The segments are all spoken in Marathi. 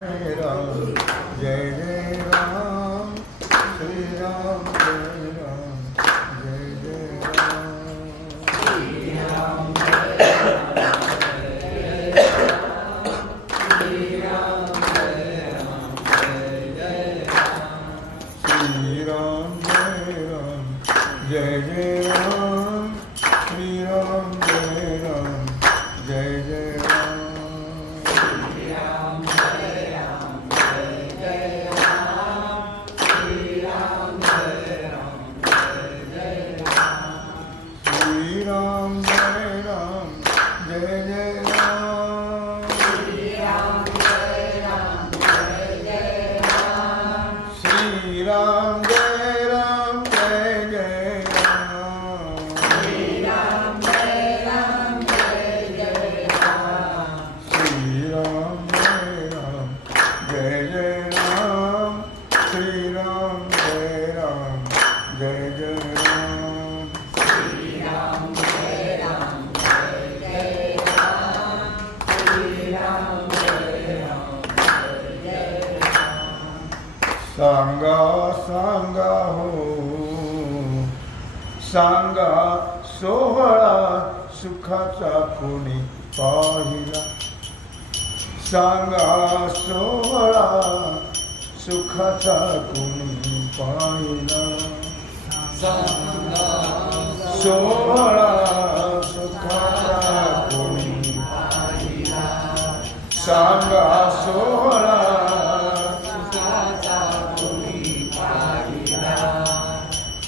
जय राम जय जय राम श्री राम जय राम जय जय राम श्री राम जय राम जय जय जय जय सांगा सांगा हो. सांगा सोहळा सुखाचा कोणी पाहिला? सांगा सोहळा सुखाचा कोणी पाहिला? सोहळा सुखाचा कोणी सांगा सोहळा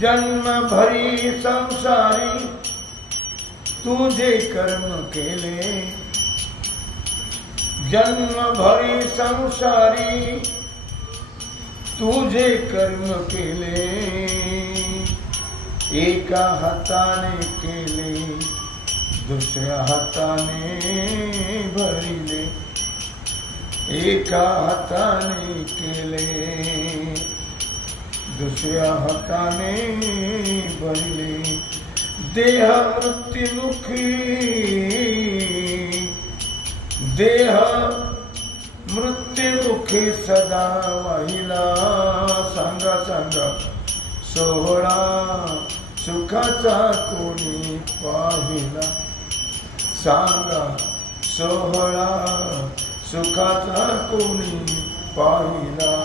जन्म भरी संसारी तुझे कर्म के केले। जन्म भरी संसारी तुझे कर्म के लिए, एक हताने के केले एका हाताने केले दुसऱ्या हाताने भरिले एका हाताने केले दुसऱ्या हाताने भरिले देह मृत्युमुखी देह मृत्युमुखी सदा वाहिला. सांगा सांगा सोहळा सुखाचा कोणी पाहिला? सांगा सोहळा सुखाचा कोणी पाहिला?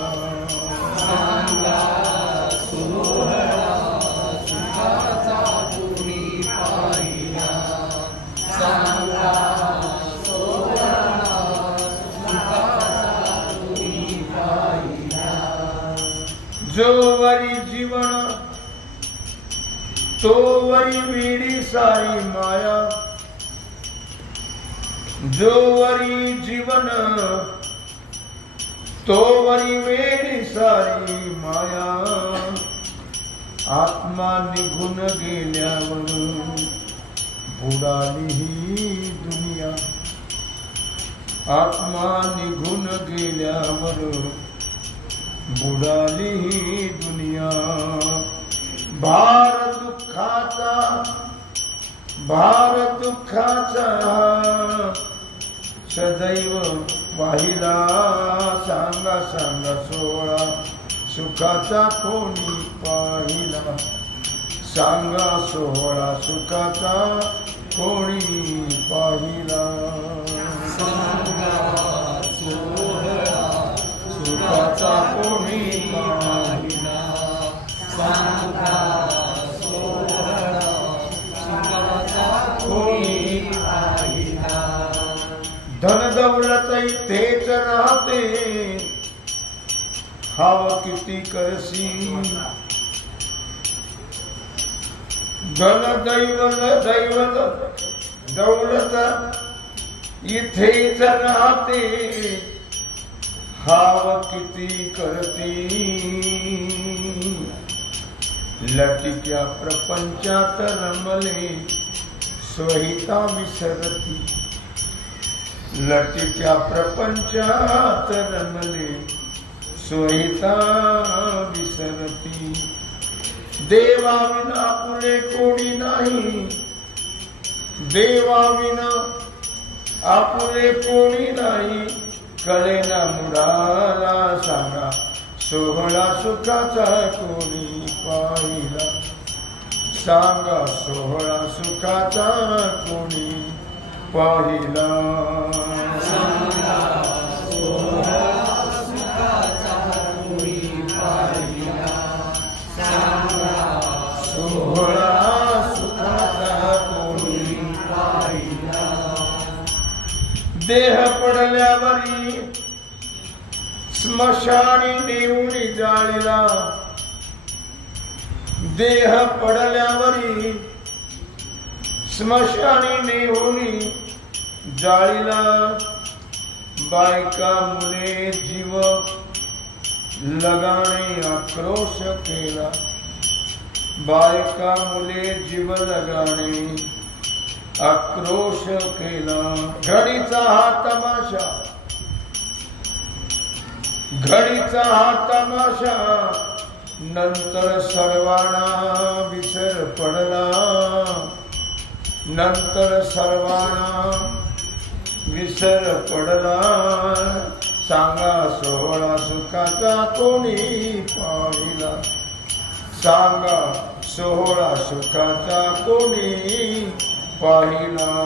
जो वरी जीवन तो वरी वेडी सारी माया. जो वरी जीवन तो वरी वेडी सारी माया. आत्मा निघून गेल्यावर बुडाली ही दुनिया. आत्मा निघून गेल्यावर बुडाली ही दुनिया. भार दुःखाचा भार दुःखाचा सदैव वाहिला सांगा सांगा सोळा. सुखाचा कोणी पाहिला? सांगा सोहळा सुखाचा कोणी पाहिला? धन दौलत तेच राहते. हाव किती करसी धन दैवत दैवत दौलत इथेच राहते. भाव किती करती? लटिक्या प्रपंचात रमले स्वहिता विसरती. लटिक्या प्रपंचात रमले स्वहिता विसरती. देवाविना आपुले कोणी नाही. देवाविना आपुले कोणी नाही. कलेना मुराला सांगा सोहळा सुखाचा कोणी पाहिला. सांगा सोहळा सुखाचा कोणी पाहिला. सोहळा सुखाचा कोणी देह पडल्यावरी स्मशानी नेऊन जाळीला. देह पडल्यावरी स्मशानी नेऊन जाळीला. बायका मुले जीव लगाने आक्रोश केला. बायका मुले जीव लगाने आक्रोश केला. घडीचा हा तमाशा घडीचा हा तमाशा नंतर सर्वांना विसर पडला. नंतर सर्वांना विसर पडला. सांगा सोहळा सुखाचा कोणी पाहिला? सांगा सोहळा सुखाचा कोणी पाहिला?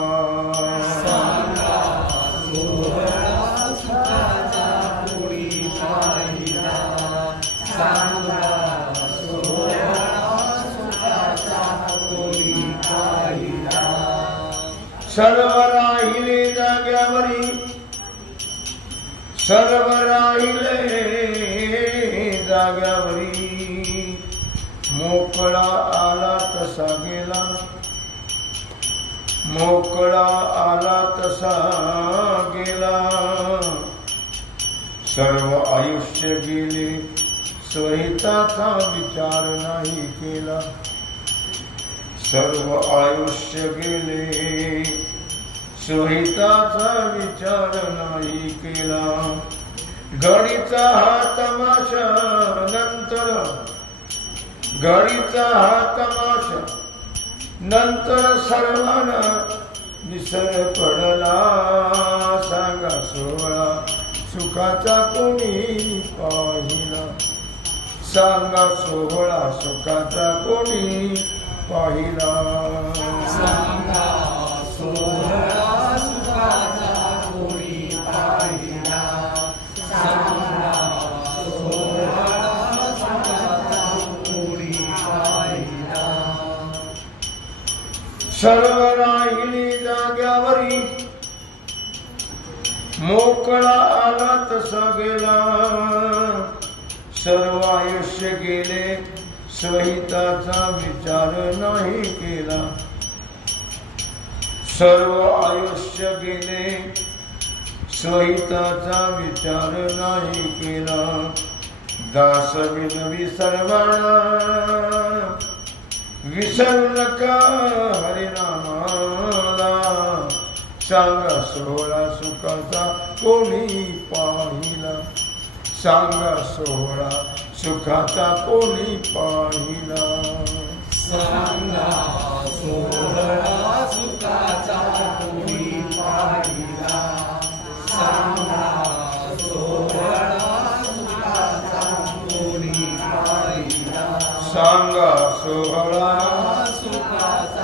सर्व राहिले जाग्यावरी सर्व राहिले जाग्यावरी. मोकळा आला तसा गेला मोकळा आला तसा गेला. सर्व आयुष्य गेले स्वहिताचा विचार नाही केला. सर्व आयुष्य गेले. सोहिताचा विचार नाही केला. गडीचा हा तमाशा नंतर गडीचा हा तमाशा नंतर सर्वांना विसर पडला. सांगा सोहळा सुखाचा कोणी पाहिला? सांगा सोहळा सुखाचा कोणी पाहिला. सर्व राहिली जाग्यावरी मोकळा आला तसा गेला सर्व आयुष्य गेले. स्वहिताचा विचार नाही केला. सर्व आयुष्य गेले स्वहिताचा विचार नाही केला. दास विनवी सर्वांना विसरू नका हरिनामाला? सांगा सोहळा सुखाचा कोणी पाहिला? सांगा सोहळा सुखाचा कोणी पाहिला. सांगा सोहळा सुखाचा कोणी पाहिला. सांगा सोहळा सुखाचा कोणी पाहिला. सांगा सोहळा सुखाचा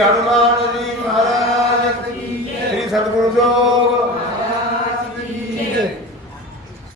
I don't know.